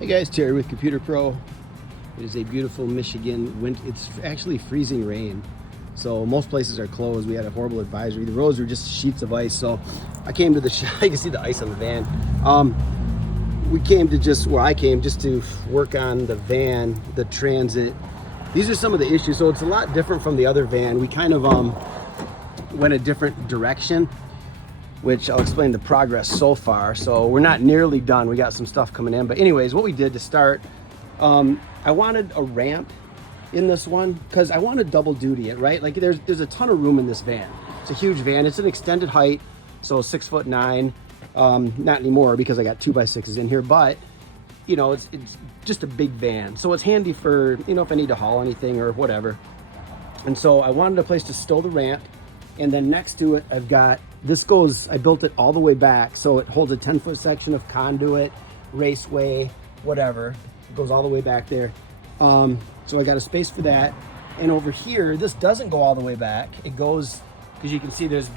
Hey guys, Terry with Computer Pro. It is a beautiful Michigan winter. It's actually freezing rain, so most places are closed. We had a horrible advisory. The roads were just sheets of ice. So I came to the shop. You can see the ice on the van. We came to I came just to work on the van, the Transit. These are some of the issues. So it's a lot different from the other van. We kind of went a different direction, which I'll explain the progress so far. So we're not nearly done. We got some stuff coming in. But anyways, what we did to start, I wanted a ramp in this one because I want to double duty it, right? Like there's a ton of room in this van. It's a huge van. It's an extended height, so 6'9". Not anymore because I got 2x6s in here, but you know, it's just a big van. So it's handy for, you know, if I need to haul anything or whatever. And so I wanted a place to stow the ramp. And then next to it, I've got, I built it all the way back. So it holds a 10-foot section of conduit, raceway, whatever. It goes all the way back there. So I got a space for that. And over here, this doesn't go all the way back. It goes, because you can see there's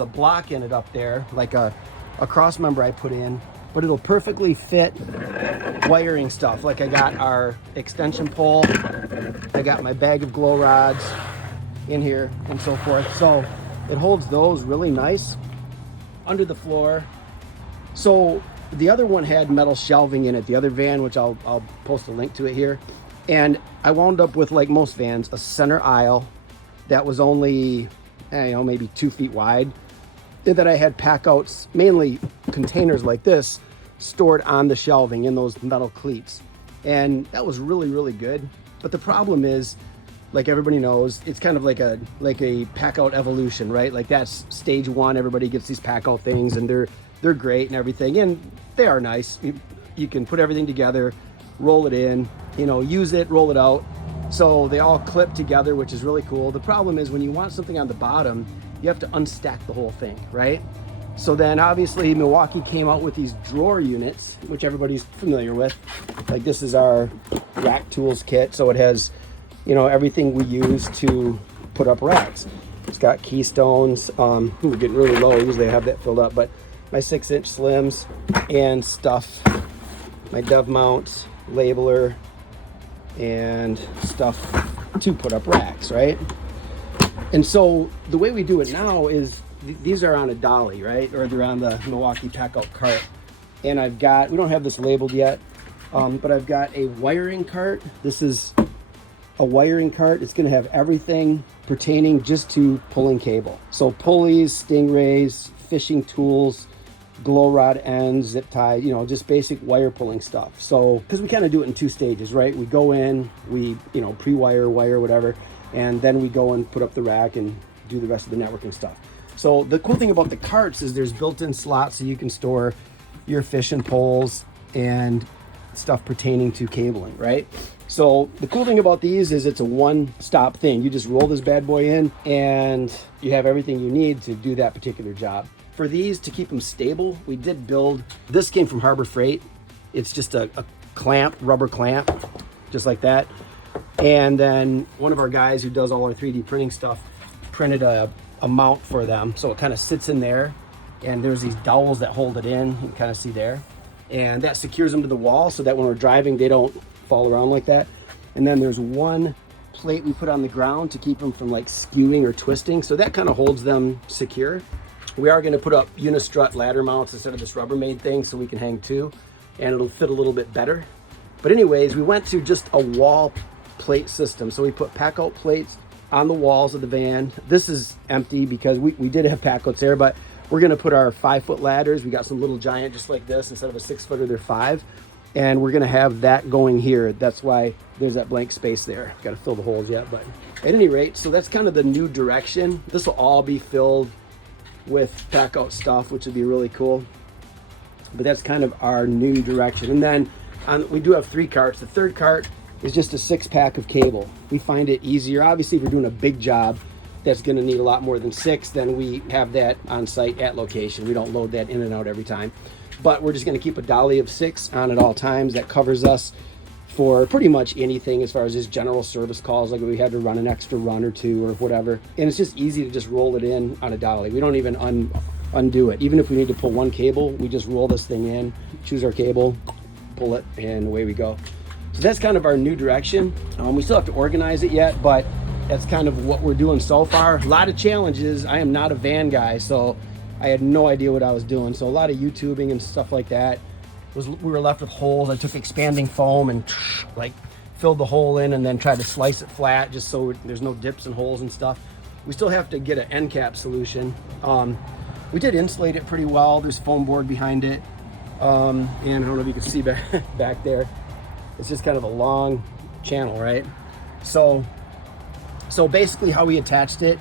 a block in it up there, like a cross member I put in, but it'll perfectly fit wiring stuff. Like I got our extension pole, I got my bag of glow rods in here and so forth. So it holds those really nice under the floor. So the other one had metal shelving in it, the other van, which I'll post a link to it here. And I wound up with, like most vans, a center aisle that was only, maybe 2 feet wide. And then I had packouts, mainly containers like this, stored on the shelving in those metal cleats. And that was really, really good. But the problem is, like everybody knows, it's kind of like a Packout evolution, right? Like that's stage one. Everybody gets these Packout things and they're great and everything. And they are nice. You can put everything together, roll it in, use it, roll it out. So they all clip together, which is really cool. The problem is when you want something on the bottom, you have to unstack the whole thing, right? So then obviously Milwaukee came out with these drawer units, which everybody's familiar with. Like this is our rack tools kit. So it has, everything we use to put up racks. It's got keystones. We're getting really low. Usually I have that filled up, but my 6-inch slims and stuff, my dove mount, labeler, and stuff to put up racks, right? And so the way we do it now is these are on a dolly, right? Or they're on the Milwaukee Packout cart. And we don't have this labeled yet, but I've got a wiring cart. This is a wiring cart. It's gonna have everything pertaining just to pulling cable. So pulleys, stingrays, fishing tools, glow rod ends, zip tie, just basic wire pulling stuff. So, because we kind of do it in 2 stages, right? We go in, we, pre-wire, wire, whatever, and then we go and put up the rack and do the rest of the networking stuff. So the cool thing about the carts is there's built-in slots so you can store your fishing poles and stuff pertaining to cabling, right? So the cool thing about these is it's a one-stop thing. You just roll this bad boy in and you have everything you need to do that particular job. For these, to keep them stable, we did build, this came from Harbor Freight. It's just a clamp, rubber clamp, just like that. And then one of our guys who does all our 3D printing stuff printed a mount for them. So it kind of sits in there and there's these dowels that hold it in. You can kind of see there. And that secures them to the wall so that when we're driving, they don't fall around like that. And then there's one plate we put on the ground to keep them from like skewing or twisting. So that kind of holds them secure. We are going to put up unistrut ladder mounts instead of this Rubbermaid thing so we can hang 2 and it'll fit a little bit better. But anyways, we went to just a wall plate system. So we put Packout plates on the walls of the van. This is empty because we did have Packouts there, but we're going to put our 5-foot ladders. We got some little giant just like this. Instead of a 6-footer, they're 5. And we're going to have that going here. That's why there's that blank space there. Got to fill the holes yet, but at any rate, so that's kind of the new direction. This will all be filled with Packout stuff, which would be really cool. But that's kind of our new direction. And then we do have 3 carts. The third cart is just a 6-pack of cable. We find it easier. Obviously, if we're doing a big job that's going to need a lot more than 6, then we have that on site at location. We don't load that in and out every time. But we're just going to keep a dolly of 6 on at all times. That covers us for pretty much anything as far as just general service calls, like if we had to run an extra run or 2 or whatever. And it's just easy to just roll it in on a dolly. We don't even undo it. Even if we need to pull one cable, we just roll this thing in, choose our cable, pull it, and away we go. So that's kind of our new direction. We still have to organize it yet, but that's kind of what we're doing so far. A lot of challenges. I am not a van guy, so I had no idea what I was doing. So a lot of YouTubing and stuff like that. We were left with holes. I took expanding foam and like filled the hole in and then tried to slice it flat just so there's no dips and holes and stuff. We still have to get an end cap solution. We did insulate it pretty well. There's foam board behind it. And I don't know if you can see back there. It's just kind of a long channel, right? So basically how we attached it,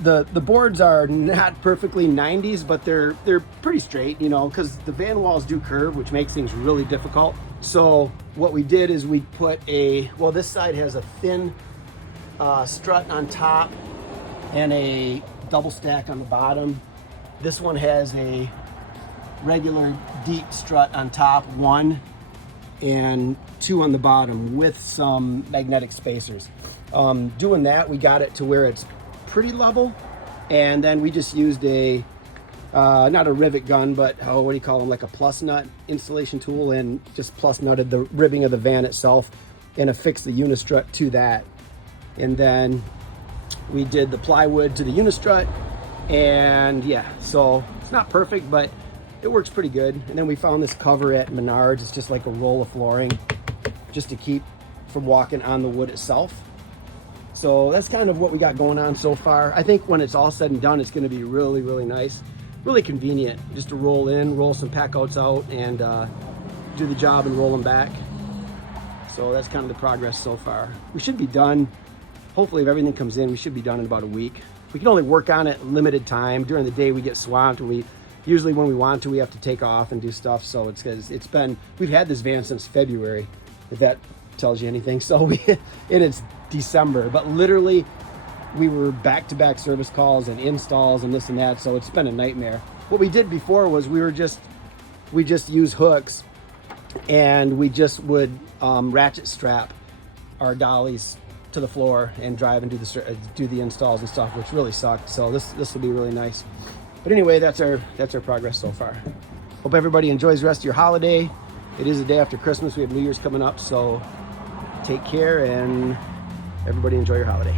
the boards are not perfectly 90s, but they're pretty straight, you know, because the van walls do curve, which makes things really difficult. So what we did is we put this side has a thin strut on top and a double stack on the bottom. This one has a regular deep strut on top, 1 and 2 on the bottom with some magnetic spacers. Doing that, we got it to where it's pretty level, and then we just used a not a rivet gun, but what do you call them, like a plus nut installation tool, and just plus nutted the ribbing of the van itself and affixed the unistrut to that. And then we did the plywood to the unistrut, and yeah, so it's not perfect, but it works pretty good. And then we found this cover at Menards. It's just like a roll of flooring just to keep from walking on the wood itself. So that's kind of what we got going on so far. I think when it's all said and done, it's going to be really, really nice, really convenient just to roll in, roll some packouts out, and do the job and roll them back. So that's kind of the progress so far. We should be done, hopefully if everything comes in, we should be done in about a week. We can only work on it limited time. During the day we get swamped, and usually when we want to, we have to take off and do stuff. So it's because we've had this van since February, if that tells you anything. So and it's December, but literally we were back-to-back service calls and installs and this and that, so it's been a nightmare. What we did before was we just use hooks, and we just would ratchet strap our dollies to the floor and drive and do the installs and stuff, which really sucked. So this will be really nice. But anyway, that's our progress so far. Hope everybody enjoys the rest of your holiday. It is the day after Christmas. We have New Year's coming up, so take care and everybody enjoy your holiday.